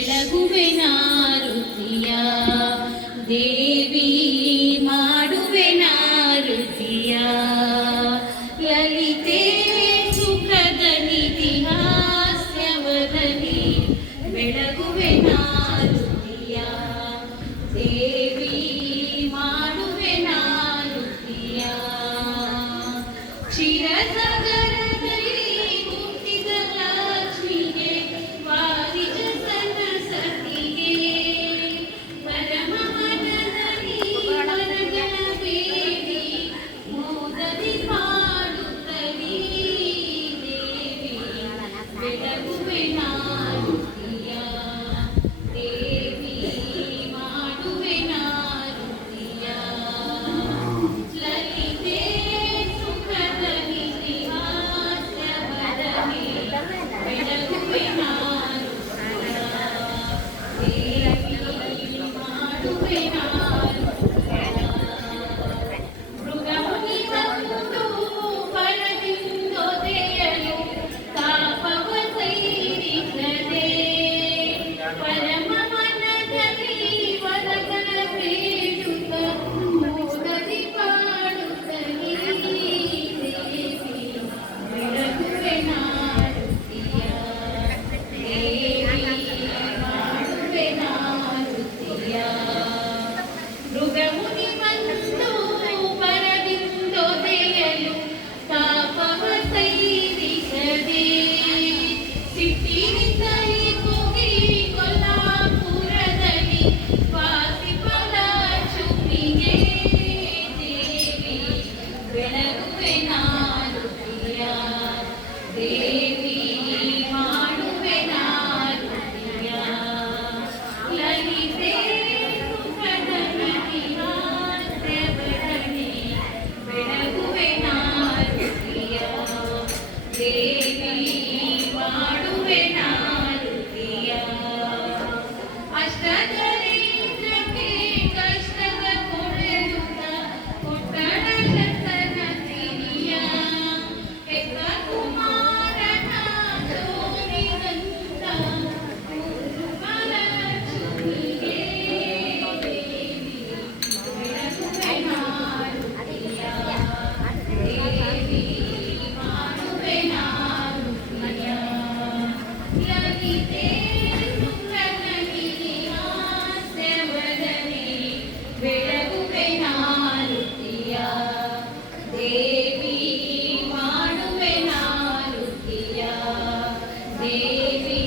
ಬೆಳಗುವೆ ನಾರುತಿಯ ದೇವಿ ಮಾಡುವೆ ನಾರುತಿಯ ಲಲಿತೆ ಸುಖದ ನಿಧಿ ಹಾಸ್ಯವದನಿ ಬೆಳಗುವೆ ನಾರುತಿಯ ದೇವಿ ಮಾಡುವೆ ನಾರುತಿಯ ಕ್ಷೀರಸಾಗರದಲ್ಲಿ ಹುಟ್ಟಿದ ಲಕ್ಷ್ಮಿಗೆ ವಾರಿಜಸನ ಸತಿಗೆ ಪರಮ ಮನದಲ್ಲಿ ವರಗಳ ಬೇಡಿ ಮೋದದಿ ಮಾಡುತ್ತಲೀ ದೇವಿ ಬೆಳಗುವೆ ನಾರುತಿಯ ದೇವಿ ಮಾಡುವೆ ನಾರುತಿಯ ಲಲಿತೆ ಸುಖದ ನಿಧಿ ಹಾಸ್ಯವದನಿ ಬೆಳಗುವೆ ನಾರುತಿಯ ದೇವಿ ಮಾಡುವೆ ನಾರುತಿಯ ಮೃಗಮುನಿ ಬಂದು ಪರದಿಂದೊದೆಯಲು ತಾಪವ ಸೈರಿಸದೆ ಪರಮ ಮನದಲ್ಲಿ ವರಗಳ ಬೇಡುತ್ತ ಮೋದದಿ ಪಾಡುತ್ತಲೀ ದೇವಿ ಬೆಳಗುವೆ ನಾರುತಿಯ ದೇವಿ ಮಾಡುವೆ ನಾರುತಿಯ ಮೃಗಮುನಿ ಬಂದು ಪರದಿಂದೊದೆಯಲು ತಾಪವ ಸೈರಿಸದೆ ಸಿಟ್ಟಿನಿಂದಲೇ ಕೂಗಿ ಕೊಲ್ಲಾಪುರದಲ್ಲಿ ವಾಸಿಪದ ಲಕ್ಷ್ಮಿಗೆ ದೇವಿ ಬೆಳಗುವೆ ನಾರುತಿಯ ದೇವಿ ಮಾಡುವೆ ನಾರುತಿಯ ಲಲಿತೆ ಸುಖದ ನಿಧಿ ಹಾಸ್ಯವದನಿ ಬೆಳಗುವೆ ನಾರುತಿಯ ದೇವಿ ಮಾಡುವೆ ನಾರುತಿಯ ಅಷ್ಟದರಿದ್ರಕ್ಕೆ ಕಷ್ಟದ ಕೊಳೆಯುತ್ತ ಕೊಟ್ಟಣ ಶತನ ಸಿರಿಯ ಹೆತ್ತ ಕುಮಾರನ ಜೋಡಿದಂತ ಲಕ್ಷ್ಮಿಗೆ ದೇವಿ ಬೆಳಗುವೆ ನಾರುತಿಯ ದೇವಿ ಮಾಡುವೆ ನಾರುತಿಯ ಲಲಿತೆ ಸುಖದ ನಿಧಿ ಹಾಸ್ಯವದನಿ ಬೆಳಗುವೆ ನಾರುತಿಯ ದೇವಿ ಮಾಡುವೆ ನಾರುತಿಯ ದೇವಿ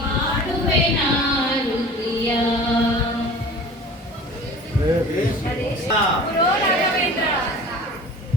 ಮಾಡುವೆ ನಾರುತಿಯ ಗುರು ರಾಘವೇಂದ್ರ